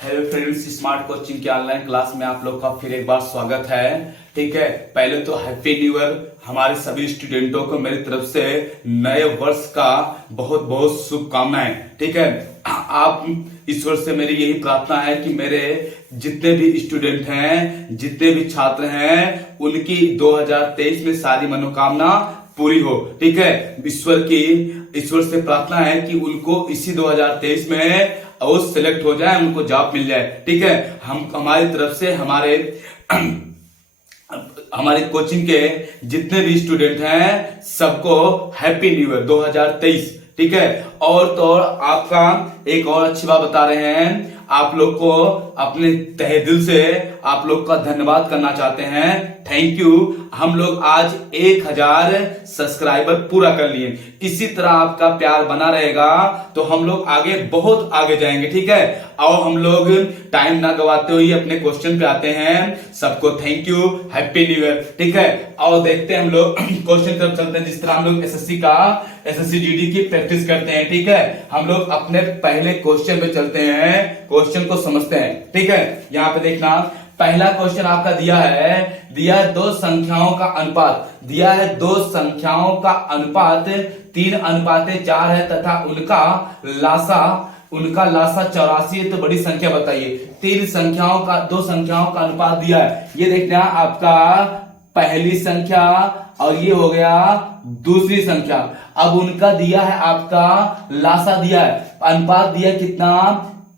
Hello friends, smart coaching के online class में आप लोग का फिर एक बार स्वागत है। ठीक है, पहले तो हैप्पी न्यू ईयर हमारे सभी स्टूडेंटों को मेरी तरफ से नए वर्ष का बहुत बहुत शुभकामनाएं। ठीक है, आप ईश्वर से मेरी यही प्रार्थना है कि मेरे जितने भी स्टूडेंट हैं, जितने भी छात्र हैं, उनकी 2023 में सारी मनोकामना पूरी हो। ठीक है, ईश्वर से प्रार्थना है कि उनको इसी 2023 में और सिलेक्ट हो जाए, उनको जॉब मिल जाए। ठीक है, हम हमारी तरफ से हमारे कोचिंग के जितने भी स्टूडेंट हैं सबको हैप्पी न्यू ईयर 2023। ठीक है, और तो और आपका एक और अच्छी बात बता रहे हैं, आप लोग को अपने तहे दिल से आप लोग का धन्यवाद करना चाहते हैं। Thank you. हम लोग आज 1000 सब्सक्राइबर पूरा कर लिए। इसी तरह आपका प्यार बना रहेगा तो हम लोग आगे बहुत आगे जाएंगे। ठीक है, और हम लोग टाइम ना गवाते हुए अपने क्वेश्चन पे आते हैं। सबको thank you, happy new year. ठीक है, और देखते हैं हम लोग क्वेश्चन तरफ चलते हैं। जिस तरह हम लोग एसएससी जीडी की प्रैक्टिस करते हैं। ठीक है, हम लोग अपने पहले क्वेश्चन पे चलते हैं, क्वेश्चन को समझते हैं। ठीक है, यहाँ पे देखना, पहला क्वेश्चन आपका दिया है दो संख्याओं का अनुपात। दिया है दो संख्याओं का अनुपात 3:4 है तथा उनका लासा 84 है। तो बड़ी संख्या बताइए। दो संख्याओं का अनुपात दिया है। ये देखना आपका पहली संख्या और ये हो गया दूसरी संख्या। अब उनका दिया है आपका लासा दिया है, अनुपात दिया कितना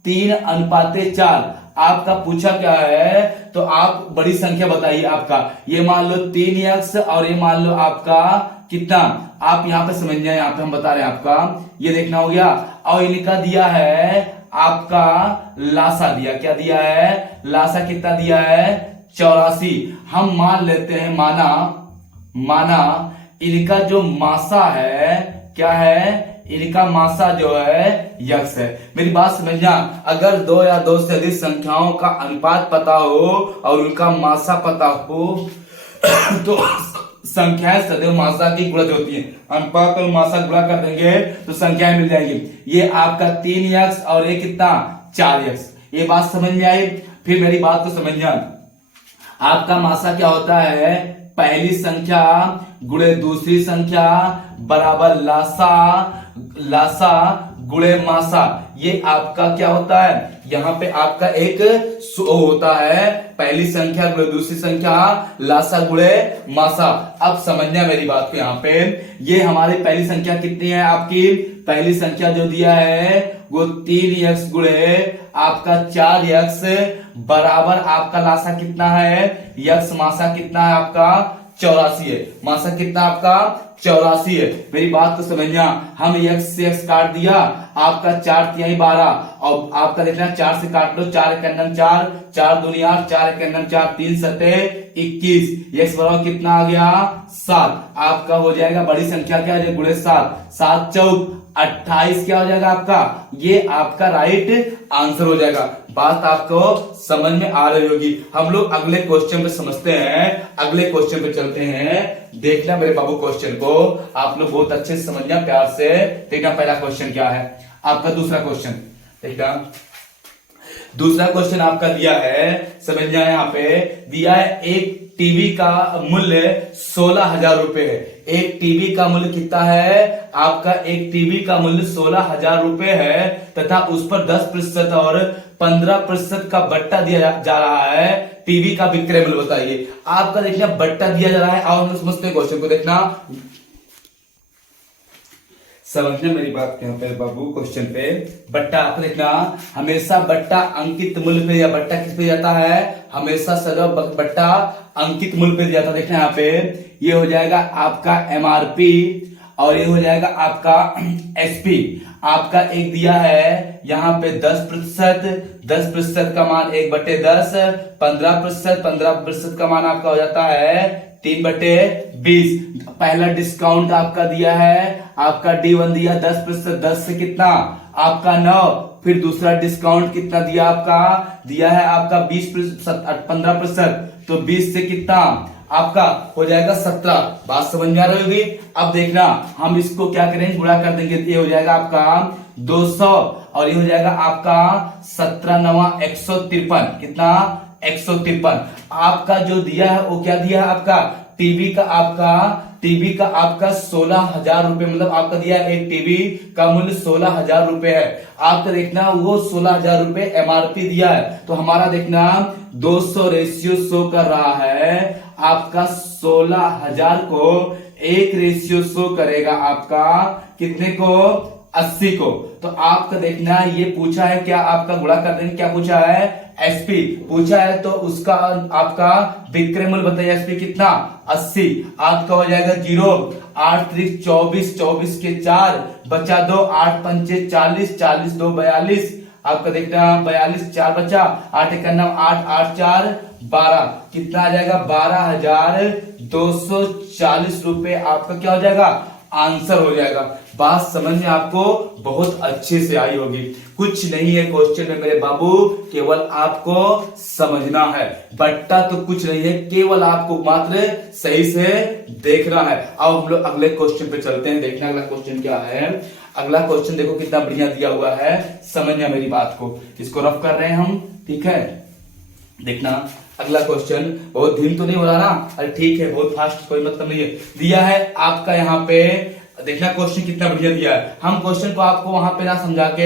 3:4। आपका पूछा क्या है, तो आप बड़ी संख्या बताइए। आपका ये मान लो 3x और ये मान लो आपका कितना, आप यहाँ पे समझ जाए, यहाँ पे हम बता रहे हैं आपका ये देखना हो गया। और इनका दिया है आपका लासा दिया, क्या दिया है, लासा कितना दिया है 84। हम मान लेते हैं, माना इनका जो मासा है क्या है, इनका मासा जो है यक्स है। मेरी बात समझना, अगर दो या दो से अधिक संख्याओं का अनुपात पता हो और उनका मासा पता हो तो संख्याएं सदैव मासा की गुणज होती है। अनुपात और मासा गुणा कर देंगे तो संख्याएं मिल जाएंगी। ये आपका 3x और ये कितना 4x। ये बात समझ में आई। फिर मेरी बात को समझना, आपका मासा क्या होता है, पहली संख्या गुणे दूसरी संख्या बराबर लासा गुणे मासा। ये आपका क्या होता है, यहाँ पे आपका एक होता है, पहली संख्या गुणे दूसरी संख्या लासा गुणे मासा। अब समझना मेरी बात को, यहाँ पे ये हमारी पहली संख्या कितनी है, आपकी पहली संख्या जो दिया है वो 3x गुणे आपका 4x बराबर आपका लासा कितना है, यक्स मासा कितना है आपका 84 है। मासा कितना आपका 84 है। मेरी बात को समझना, हम x से x काट दिया, आपका 4 12 और आपका देखना 4 से काट लो, 4 1 4, 4 दूनी 8, 4 1 4, 3 7 21। x बराबर कितना आ गया 7। आपका हो जाएगा बड़ी संख्या क्या है, गुणे 7, 7 चौक 28 क्या हो जाएगा आपका, ये आपका राइट आंसर हो जाएगा। बात आपको समझ में आ रही होगी। हम लोग अगले क्वेश्चन पे समझते हैं, अगले क्वेश्चन पे चलते हैं। देखना मेरे बाबू क्वेश्चन को आप लोग बहुत अच्छे से समझना, प्यार से देखना। पहला क्वेश्चन क्या है आपका, दूसरा क्वेश्चन देखना। दूसरा क्वेश्चन आपका दिया है, समझना, यहाँ पे दिया है एक टीवी का मूल्य 16,000 रुपए है। एक टीवी का मूल्य कितना है आपका, एक टीवी का मूल्य 16,000 रुपए है तथा उस पर 10% और 15% का बट्टा दिया जा रहा है। टीवी का विक्रय मूल्य बताइए। आपका देखना बट्टा दिया जा रहा है, और हम समझते हैं क्वेश्चन को। देखना समझना मेरी बात यहाँ पे बाबू, क्वेश्चन पे बट्टा आपको देखना, हमेशा बट्टा अंकित मूल्य पे या बट्टा किस पे जाता है, हमेशा सदैव बट्टा अंकित मूल्य पे जाता है। देखना यहाँ पे ये हो जाएगा आपका MRP और ये हो जाएगा आपका SP। आपका एक दिया है यहाँ पे 10% का मान 1/10, 15% का मान आपका हो जाता है 3/20। पहला डिस्काउंट आपका दिया है, आपका D1 दिया 10%, 10 से कितना आपका 9। फिर दूसरा डिस्काउंट कितना दिया आपका, दिया है आपका 20%, 15%, तो 20 से कितना आपका हो जाएगा 17। बात समझ में आ रही होगी। अब देखना हम इसको क्या करेंगे, गुणा कर देंगे, ये हो जाएगा आपका 200 और ये हो जाएगा आपका 17 9 153। कितना? 153। आपका जो दिया है वो क्या दिया है आपका टीवी का आपका 16,000 रुपए, मतलब आपका दिया है एक टीवी का मूल्य 16,000 रुपए है। आपका देखना वो 16,000 रुपए एमआरपी दिया है, तो हमारा देखना 200:100 कर रहा है। आपका 16,000 को 1:100 करेगा आपका कितने को? 80 को। तो आपका देखना ये पूछा है क्या, आपका गुणा कर देंगे, क्या पूछा है? एसपी पूछा है, तो उसका आपका विक्रय मूल्य बताइए। एसपी कितना? 80। आपका हो जाएगा 0। 8 3 24, 24 के 4 बचा 2, 8 5 40, 40 2 42। आपका देखना 42, 4 बचा, 8 1 9, 8 8 4 12। कितना आ जाएगा? 12,240 रुपए आपका क्या हो जाएगा? आंसर हो जाएगा। बात समझ में आपको बहुत अच्छे से आई होगी। कुछ नहीं है क्वेश्चन में मेरे बाबू, केवल आपको समझना है। बट्टा तो कुछ नहीं है, केवल आपको मात्र सही से देखना है। अब हम लोग अगले क्वेश्चन पे चलते हैं। देखना अगला क्वेश्चन क्या है। अगला क्वेश्चन देखो कितना बढ़िया दिया हुआ है, समझना मेरी बात को। इसको रफ कर रहे हैं हम, ठीक है। देखना अगला क्वेश्चन, बहुत धीम तो नहीं हो रहा ना? अरे ठीक है, बहुत फास्ट कोई मतलब नहीं है। दिया है आपका यहाँ पे, देखना क्वेश्चन कितना बढ़िया दिया है। हम क्वेश्चन को आपको वहां पे ना समझा के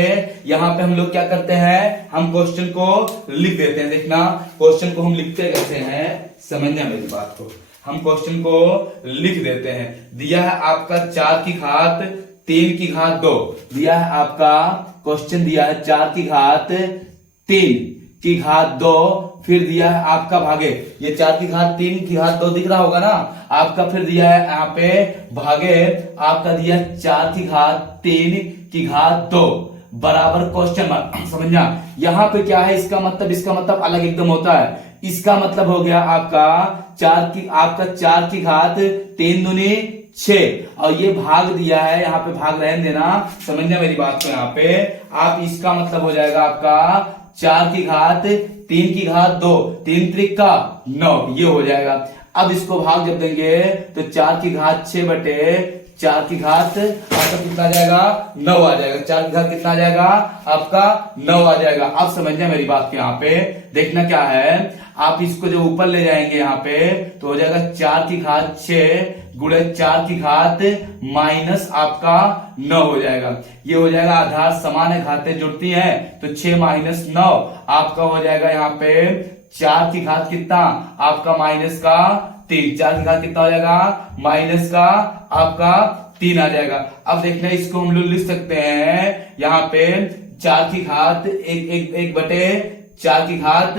यहाँ पे हम लोग क्या करते हैं, हम क्वेश्चन को लिख देते हैं। देखना क्वेश्चन को हम लिखते कैसे हैं, समझना मेरी बात को। हम क्वेश्चन को लिख देते हैं। दिया है आपका 4 की घात 3 की घात 2। दिया है आपका क्वेश्चन, दिया है 4 की घात 3 की घात 2, फिर दिया है आपका भागे, ये 4 की घात 3 की घात 2 दिख रहा होगा ना आपका। फिर दिया है यहाँ पे भागे, आपका दिया 4 की घात 3 की घात 2 बराबर क्वेश्चन मार्क। समझना यहाँ पे क्या है, इसका मतलब अलग एकदम होता है। इसका मतलब हो गया आपका 4 की घात 3 दूनी 6 और ये भाग दिया है, यहाँ पे भाग रहने देना, समझना मेरी बात को। यहाँ पे आप इसका मतलब हो जाएगा आपका 4 की घात 3 की घात 2, 3 त्रिक का 9, ये हो जाएगा। अब इसको भाग जब देंगे तो 4 की घात 6 बटे 4 की घात आपका कितना आ जाएगा? 9 आ जाएगा। 4 की घात कितना आ जाएगा? आपका 9 आ जाएगा। अब समझना मेरी बात के, यहाँ पे देखना क्या है, आप इसको जब ऊपर ले जाएंगे यहाँ पे तो हो जाएगा 4 की घात 6 गुणे 4 की घात माइनस आपका 9 हो जाएगा। ये हो जाएगा आधार समान है, घातें जुड़ती हैं, तो 6 माइनस 9 आपका हो जाएगा यहाँ पे 4 की घात कितना आपका माइनस का 3। 4 की घात कितना हो जाएगा? माइनस का आपका 3 आ जाएगा। अब देखना इसको हम लोग लिख सकते हैं यहाँ पे 4 की घात 1 बटे 4 की घात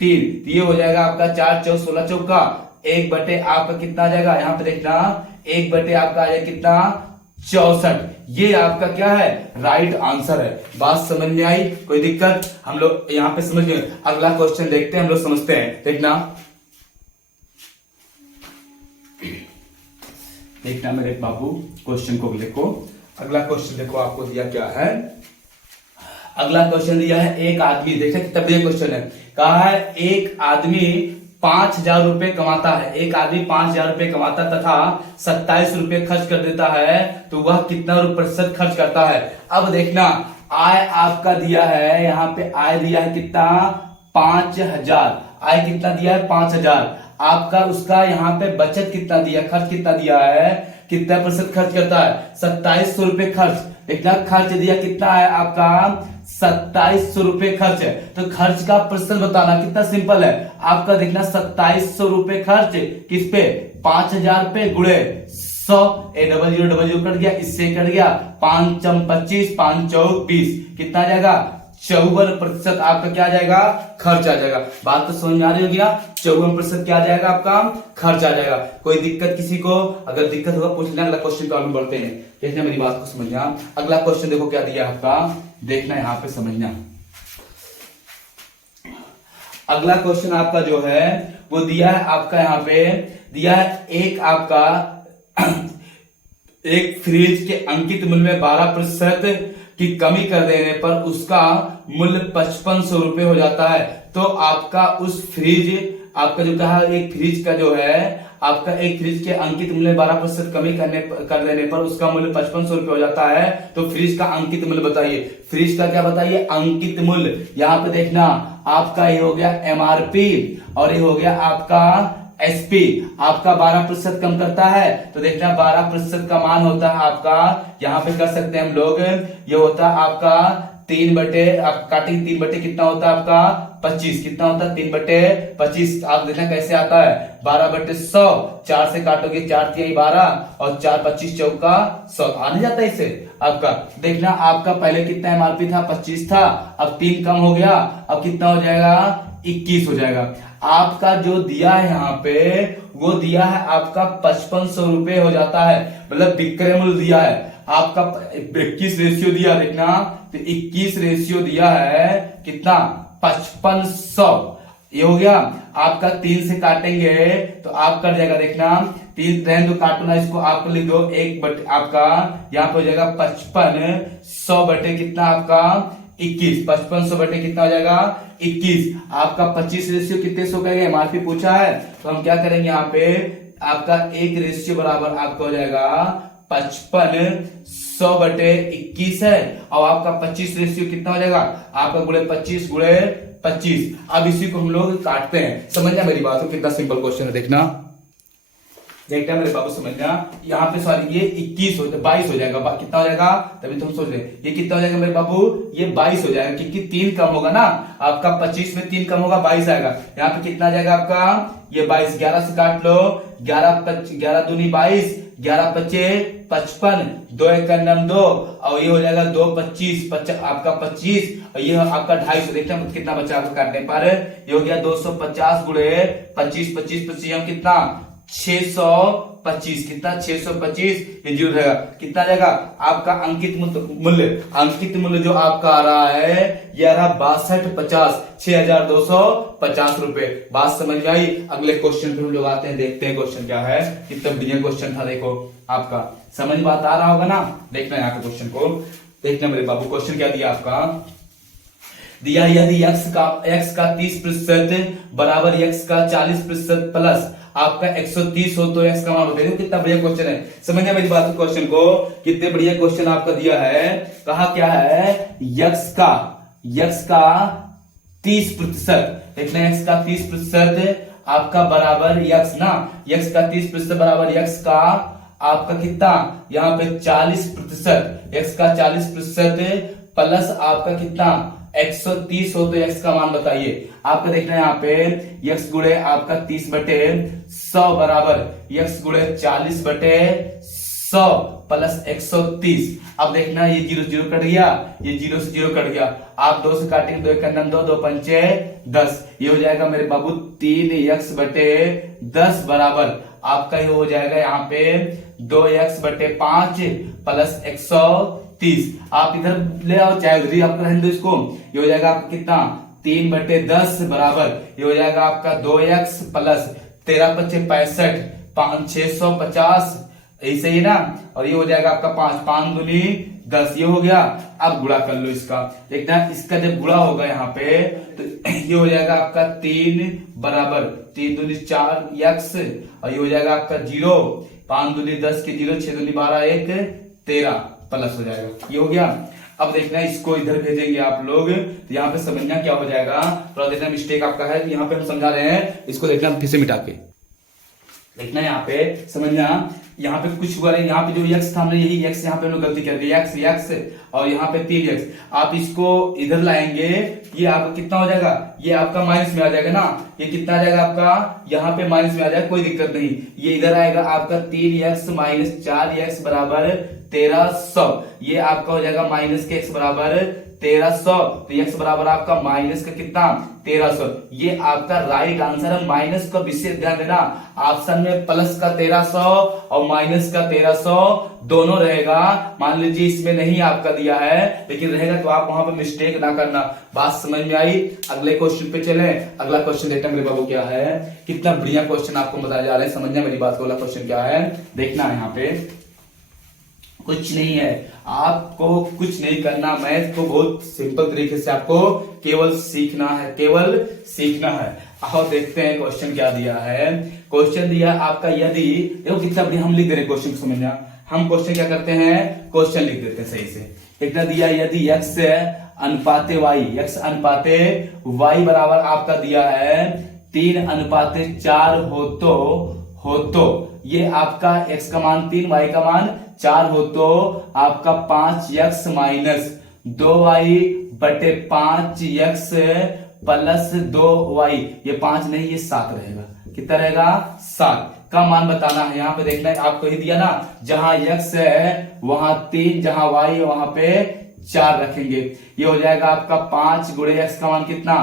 3, ये हो जाएगा आपका 4 4 16 चौका 1 बटे आपका कितना आ जाएगा? यहाँ पे देखना 1 बटे आपका आ जाएगा कितना? 64। ये आपका क्या है? राइट आंसर है। बात समझ में आई? कोई दिक्कत? हम लोग यहाँ पे समझ गए। अगला क्वेश्चन देखते हैं, हम लोग समझते हैं। देखना मेरे बाबू क्वेश्चन को देखो। अगला क्वेश्चन देखो आपको दिया क्या है। अगला क्वेश्चन दिया है, एक आदमी, देखिए कितना बढ़िया क्वेश्चन है। कहा है एक आदमी 5,000 रुपए कमाता है। एक आदमी 5,000 रुपए कमाता तथा 27 रुपए खर्च कर देता है, तो वह कितना प्रतिशत खर्च करता है? अब देखना आय आपका दिया है, यहाँ पे आय दिया है कितना? 5,000। आय कितना दिया है? 5,000। आपका उसका यहाँ पे बचत कितना दिया, खर्च कितना दिया है, कितना प्रतिशत खर्च करता है? 2700 रुपए खर्च। देखना खर्च दिया कितना है आपका? 2700 रुपए खर्च है, तो खर्च का प्रतिशत बताना कितना सिंपल है आपका। देखना 2700 रुपए खर्च किस पे? 5,000 पे गुणे 100, डबल जीरो कट गया, इससे कट गया 5 25, 5 चौक 20, कितना आ जाएगा? 54% आपका क्या आ जाएगा? खर्च आ जाएगा। बात तो समझ में आ रही होगी ना? 54% क्या आ जाएगा आपका? खर्च आ जाएगा। कोई दिक्कत किसी को? अगर दिक्कत होगा पूछ लेना। अगला क्वेश्चन को आगे बढ़ते हैं, देखना मेरी बात को समझना। अगला क्वेश्चन देखो क्या दिया आपका, देखना यहाँ पे समझना। अगला क्वेश्चन आपका जो है वो दिया है आपका, यहाँ पे दिया है एक आपका एक फ्रिज के अंकित मूल्य में 12% की कमी कर देने पर उसका मूल्य 5500 रुपए हो जाता है। तो आपका उस फ्रिज, आपका जो कहा एक फ्रिज का जो है आपका एक फ्रिज के अंकित मूल्य 12% कमी कर देने पर उसका मूल्य 5500 रुपये हो जाता है, तो फ्रिज का अंकित मूल्य बताइए। फ्रिज का क्या बताइए? अंकित मूल्य। यहाँ पे देखना आपका ये हो गया एमआरपी और ये हो गया आपका एसपी। आपका 12% कम करता है, तो देखना 12% का मान होता है आपका, यहाँ पे कर सकते हैं हम लोग, ये होता है आपका 3 बटे, आप काटेंगे 3 बटे कितना होता है आपका 25, कितना होता है 3 बटे 25। आप देखना कैसे आता है 12 बटे 100, 4 से काटोगे 4 3 12 और 4 25 चौका 100, आने जाता है इसे आपका। देखना आपका पहले कितना एमआरपी था 25 था, अब 3 कम हो गया, अब कितना हो जाएगा 21 हो जाएगा। आपका जो दिया है यहाँ पे वो दिया है आपका 5500 रुपए हो जाता है, मतलब विक्रय मूल्य दिया है आपका 21 रेशियो दिया, देखना तो 21 रेशियो दिया है कितना 5500, ये हो गया आपका। 3 से काटेंगे तो आप कर जाएगा, देखना 3 रहने दो, काटो ना इसको, आपको लिख दो 1 बटे आपका यहाँ पे हो जाएगा 5500 बटे कितना आपका 21, 5500 बटे कितना हो जाएगा 21। आपका 25 रेशियो कितने सौ का है एमआरपी पूछा है, तो हम क्या करेंगे यहाँ पे आपका 1 रेशियो बराबर आपका हो जाएगा 5500 बटे 21 है, और आपका 25 रेशियो कितना हो जाएगा आपका गुणे 25 गुणे 25। अब इसी को हम लोग काटते हैं, समझना मेरी बात को, कितना सिंपल क्वेश्चन है देखना मेरे बाबू समझना। यहाँ पे सॉरी ये 21 हो 22 हो जाएगा, कितना हो जाएगा तभी तो हम सोच रहे हैं ये कितना हो जाएगा मेरे बाबू, ये 22 हो जाएगा क्योंकि 3 कम होगा ना आपका, 25 में 3 कम होगा 22 आएगा। यहाँ पे कितना आ जाएगा आपका ये 22, 11 से काट लो, 11 दूनी 22, 11 पचे 55, 2 1 2 और ये हो जाएगा 2 25 आपका 25 और ये आपका 250। देखते हैं कितना बचा आपको काटने पर, ये हो गया 250 गुणे 25 25 25 हम कितना 625, कितना 625, ये जीरो रहेगा, कितना जाएगा आपका अंकित मूल्य। अंकित मूल्य जो आपका आ रहा है ये आ रहा 6250, 6250 रुपए। बात समझ में आई? अगले क्वेश्चन पे हम लोग आते हैं, देखते हैं क्वेश्चन क्या है, कितना बढ़िया क्वेश्चन था। देखो आपका समझ बात आ रहा होगा ना, देखना यहाँ के क्वेश्चन को, देखना मेरे बाबू क्वेश्चन क्या दिया आपका, दिया यदि x का 30% बराबर x का 40% प्लस आपका 130 हो तो x का मान बताइए। कितना बढ़िया क्वेश्चन है, समझना मेरी बात क्वेश्चन को, कितने बढ़िया क्वेश्चन आपका दिया है। कहा क्या है x का 30%, देखना x का 30% आपका बराबर x ना, x का 30% बराबर x का आपका कितना यहाँ पे 40%, x का 40% प्लस आपका कितना 130 हो तो x का मान बताइए। आपका देखना यहाँ पे x गुणे आपका 30 बटे 100 बराबर x गुणे 40 बटे 100 प्लस 130। अब देखना ये 0 0 कट गया, ये 0 से 0 कट गया, आप 2 से काटेंगे 2 1 2 2 पंचे 10, ये हो जाएगा मेरे बाबू 3x बटे 10 बराबर आपका ये हो जाएगा यहाँ पे 2x बटे 5 प्लस 130। आप इधर ले आओ चाहे उधर आप रहने दो इसको, ये हो जाएगा आपका कितना 3 बटे 10 बराबर ये हो जाएगा आपका 2x प्लस 13 पच्चे 65 5 650 ऐसे ही ना, और ये हो जाएगा आपका 5 दूनी 10, ये हो गया। अब गुणा कर लो इसका, देखना इसका जब गुणा होगा यहाँ पे तो ये हो जाएगा आपका 3 बराबर 3 दूनी 4x और ये हो जाएगा आपका 0, 5 दूनी 10 के 0, 6 दूनी 12 1 13 प्लस हो जाएगा, ये हो गया। अब देखना इसको इधर भेजेंगे आप लोग तो यहाँ पे समझना क्या हो जाएगा, थोड़ा देखना मिस्टेक आपका है, यहाँ पे हम समझा रहे हैं, इसको देखना फिर से मिटा के देखना, यहाँ पे समझना यहाँ पे कुछ हुआ है, यहाँ पे जो x था हमने यही x यहाँ पे हम लोग गलती कर दी, x और यहाँ पे 3x, आप इसको इधर लाएंगे ये आपका कितना हो जाएगा, ये आपका माइनस में आ जाएगा ना, ये कितना आ जाएगा आपका यहाँ पे माइनस में आ जाएगा, कोई दिक्कत नहीं, ये इधर आएगा आपका 3x माइनस 4x बराबर 1300, ये आपका हो जाएगा माइनस के x बराबर 1300, तो x बराबर आपका माइनस का कितना 1300, ये आपका राइट आंसर है। माइनस का विशेष ध्यान देना, ऑप्शन में प्लस का 1300 और माइनस का 1300 दोनों रहेगा। मान लीजिए इसमें नहीं आपका दिया है लेकिन रहेगा तो आप वहां पर मिस्टेक ना करना। बात समझ में आई? अगले क्वेश्चन पे चले। अगला क्वेश्चन देखते हैं मेरे बाबू क्या है, कितना बढ़िया क्वेश्चन आपको बताया जा रहा है, समझना मेरी बात को। अगला क्वेश्चन क्या है देखना है यहाँ पे, कुछ नहीं है, आपको कुछ नहीं करना। मैथ को बहुत सिंपल तरीके से आपको केवल सीखना है, केवल सीखना है। आओ देखते हैं क्वेश्चन क्या दिया है। क्वेश्चन दिया आपका, यदि देखो कितना बढ़िया हम लिख दे रहे क्वेश्चन, समझना। हम क्वेश्चन क्या करते हैं, क्वेश्चन लिख देते हैं सही से। कितना दिया, यदि x अनुपाते y, x अनुपाते y बराबर आपका दिया है 3:4 हो तो ये आपका x का मान 3, y का मान 4 हो तो आपका 5x माइनस 2y बटे 5x प्लस 2y, ये 5 नहीं ये 7 रहेगा। कितना रहेगा, 7 का मान बताना है। यहाँ पे देखना है, आपको ही दिया ना, जहां x है वहां 3, जहां y है वहां पे 4 रखेंगे। ये हो जाएगा आपका 5 गुणे x का मान कितना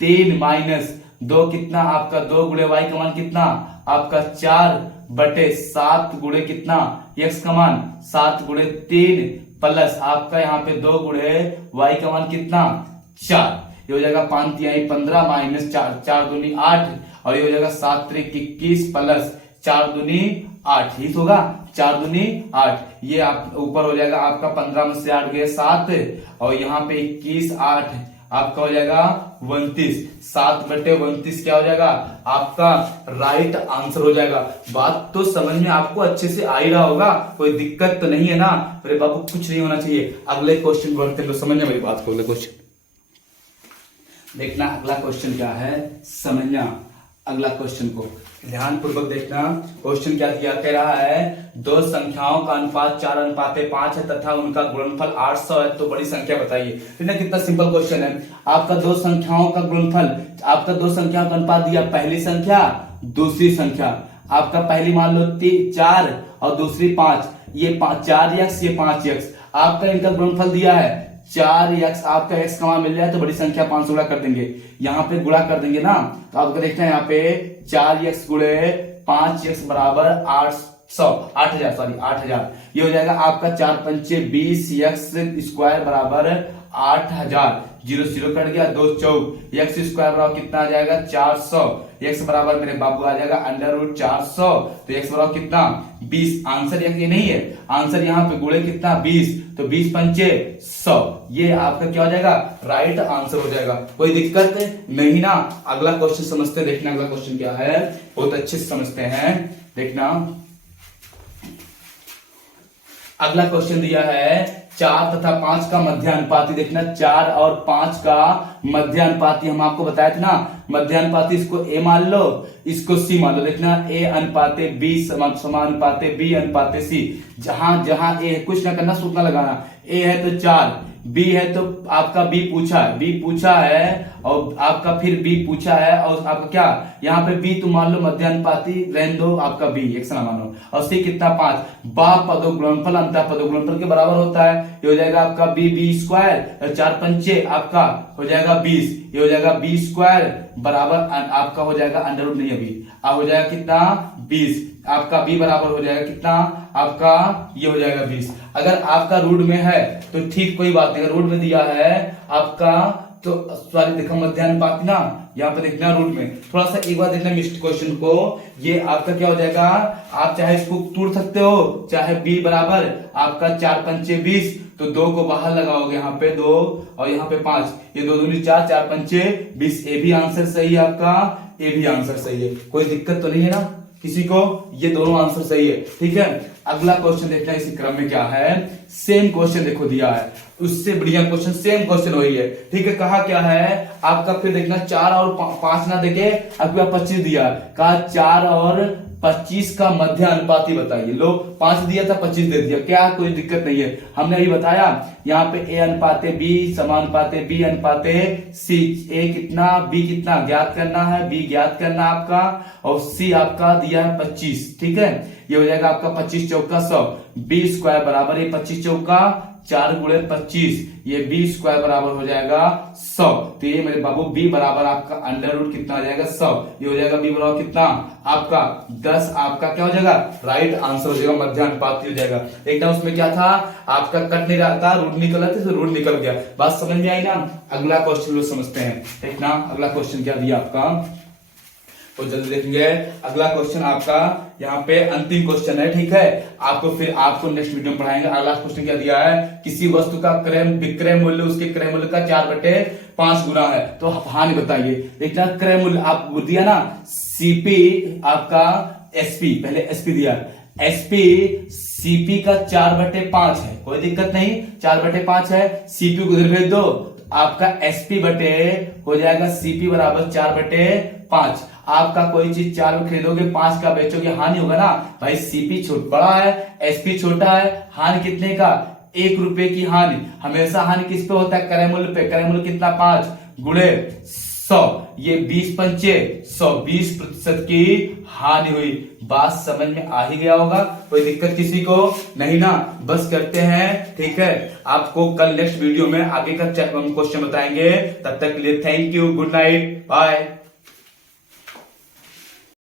3 माइनस 2 कितना आपका 2 गुणे y का मान कितना आपका 4 बटे 7 गुणे कितना x का मान 7 गुणे 3 प्लस आपका यहाँ पे 2 गुणे y का मान कितना 4। ये हो जाएगा 5 तिहाई 15 माइनस 4, 4 दूनी 8, और ये हो जाएगा 7 त्रिक 21 प्लस 4 दूनी 8, ठीक होगा 4 दूनी 8। ये आप ऊपर हो जाएगा आपका 15 में से 8 गए 7, और यहाँ पे 21 8 आपका हो जाएगा 29, 7 बटे 29 क्या हो जाएगा आपका राइट आंसर हो जाएगा। बात तो समझ में आपको अच्छे से आ ही रहा होगा, कोई दिक्कत तो नहीं है ना मेरे बाबू, कुछ नहीं होना चाहिए। अगले क्वेश्चन बढ़ते हैं, समझना मेरी बात को। अगले क्वेश्चन देखना, अगला क्वेश्चन क्या है समझना। अगला क्वेश्चन को ध्यान पूर्वक देखना। क्वेश्चन क्या दिया, कह रहा है दो संख्याओं का अनुपात 4:5 है तथा उनका गुणनफल 800 है, तो बड़ी संख्या बताइए। कितना सिंपल क्वेश्चन है। आपका दो संख्याओं का गुणनफल, आपका दो संख्याओं का अनुपात दिया, पहली संख्या दूसरी संख्या। आपका पहली मान लो 4 और दूसरी 5, ये 4x ये 5x। आपका इनका गुणनफल दिया है 4x, आपका x का मान मिल जाए तो बड़ी संख्या 5 गुणा कर देंगे, यहाँ पे गुणा कर देंगे ना, तो आपको देखते हैं यहाँ पे 4x गुणे 5x बराबर 8,000। ये हो जाएगा आपका 4 पंचे 20x स्क्वायर बराबर 8,000, 0 0 कट गया, 2 चौक x स्क्वायर बराबर कितना आ जाएगा 400। x बराबर मेरे बाबू आ जाएगा √400, तो x बराबर कितना 20। आंसर ये नहीं है, आंसर यहाँ पे गुणे कितना 20, तो 20 पंचे 100, ये आपका क्या हो जाएगा राइट आंसर हो जाएगा। कोई दिक्कत नहीं ना। अगला क्वेश्चन समझते हैं, देखना अगला क्वेश्चन क्या है, बहुत अच्छे से समझते हैं। देखना अगला क्वेश्चन दिया है 4 तथा 5 का मध्यानुपाती। देखना 4 और 5 का मध्यानुपाती हम आपको बताए थे ना, मध्यानुपाती इसको a मान लो, इसको c मान लो। देखना a अनुपाते b समानुपाते b अनुपाते c। जहां जहां a है कुछ ना करना, सूत्र लगाना। a है तो 4, b है तो आपका b पूछा है और आपका फिर b पूछा है, और आपका क्या यहाँ पे b तुम मान लो मध्यानुपाती रहने दो, आपका b एक ना मानो, और c कितना 5। बा पदो गुणनफल अंतः पदो गुणनफल के बराबर होता है। ये हो जाएगा आपका b स्क्वायर, 4 पंचे आपका हो जाएगा 20, ये हो जाएगा b स्क्वायर बराबर आपका हो जाएगा अंडर नहीं अभी हो जाएगा कितना 20। आपका b बराबर हो जाएगा कितना आपका ये हो जाएगा 20। अगर आपका रूट में है तो ठीक कोई बात नहीं, अगर रूट में दिया है आपका तो सॉरी देखो मध्यानुपाती ना, यहाँ पे देखना रूट में थोड़ा सा एक बार देखना मिस्ड क्वेश्चन को। ये आपका क्या हो जाएगा, आप चाहे इसको तोड़ सकते हो, चाहे b बराबर आपका 4 पंचे 20, तो 2 को बाहर लगाओगे, यहाँ पे 2 और यहाँ पे 5, ये 2 दूनी 4, 4 पंचे 20। ए भी आंसर सही है आपका, ए भी आंसर सही है, कोई दिक्कत तो नहीं है ना किसी को, ये दोनों आंसर सही है। ठीक है, अगला क्वेश्चन देखना इसी क्रम में क्या है। सेम क्वेश्चन देखो दिया है, उससे बढ़िया क्वेश्चन सेम क्वेश्चन वही है। ठीक है, कहा क्या है आपका, फिर देखना 4 और 5 ना देके आपका 25 दिया, कहा 4 और 25 का मध्य अनुपाती बताइए। लो 5 दिया था 25 दे दिया, क्या कोई दिक्कत नहीं है। हमने अभी बताया यहाँ पे a अनुपाते b समानुपाते b अनुपाते c, a कितना b कितना ज्ञात करना है, b ज्ञात करना आपका, और c आपका दिया है 25। ठीक है, ये हो जाएगा आपका 25 चौका 100, b स्क्वायर बराबर ये 25 चौका 4 गुणे 25, ये b स्क्वायर बराबर हो जाएगा 100। तो ये मेरे बाबू b बराबर आपका अंडर रूट कितना हो जाएगा 100, ये हो जाएगा b बराबर कितना आपका 10। आपका क्या हो जाएगा राइट आंसर हो जाएगा, मध्यानुपाती हो जाएगा। एकदम उसमें क्या था आपका कट नहीं रहा था, रूट निकल रहा था, रूट निकल गया। बात समझ में आई ना। अगला क्वेश्चन लोग समझते हैं। देखना अगला क्वेश्चन क्या दिया आपका, तो जल्दी देखेंगे। अगला क्वेश्चन आपका यहाँ पे अंतिम क्वेश्चन है, ठीक है। आपको नेक्स्ट वीडियो में पढ़ाएंगे। अगला क्वेश्चन क्या दिया है, किसी वस्तु का विक्रय मूल्य उसके क्रय मूल्य का 4/5 गुना है, तो हानि बताइए। देखना क्रय मूल्य आप दिया ना, सीपी आपका एसपी, पहले एसपी दिया, एसपी सीपी का 4/5 है, कोई दिक्कत नहीं, 4/5 है। सीपी को इधर भेज दो, आपका एसपी बटे हो जाएगा सीपी बराबर 4/5। आपका कोई चीज 4 में खरीदोगे 5 का बेचोगे, हानि होगा ना भाई। सीपी बड़ा है, एसपी छोटा है, हानि कितने का, 1 रुपए की हानि। हमेशा हानि किस पे होता है, क्रय मूल्य पे। क्रय मूल्य कितना, 5 गुणे 100, ये 20×5 120% की हानि हुई। बात समझ में आ ही गया होगा, कोई दिक्कत किसी को नहीं ना। बस करते हैं, ठीक है। आपको कल नेक्स्ट वीडियो में आगे का क्वेश्चन बताएंगे। तब तक के लिए thank you, good night, bye.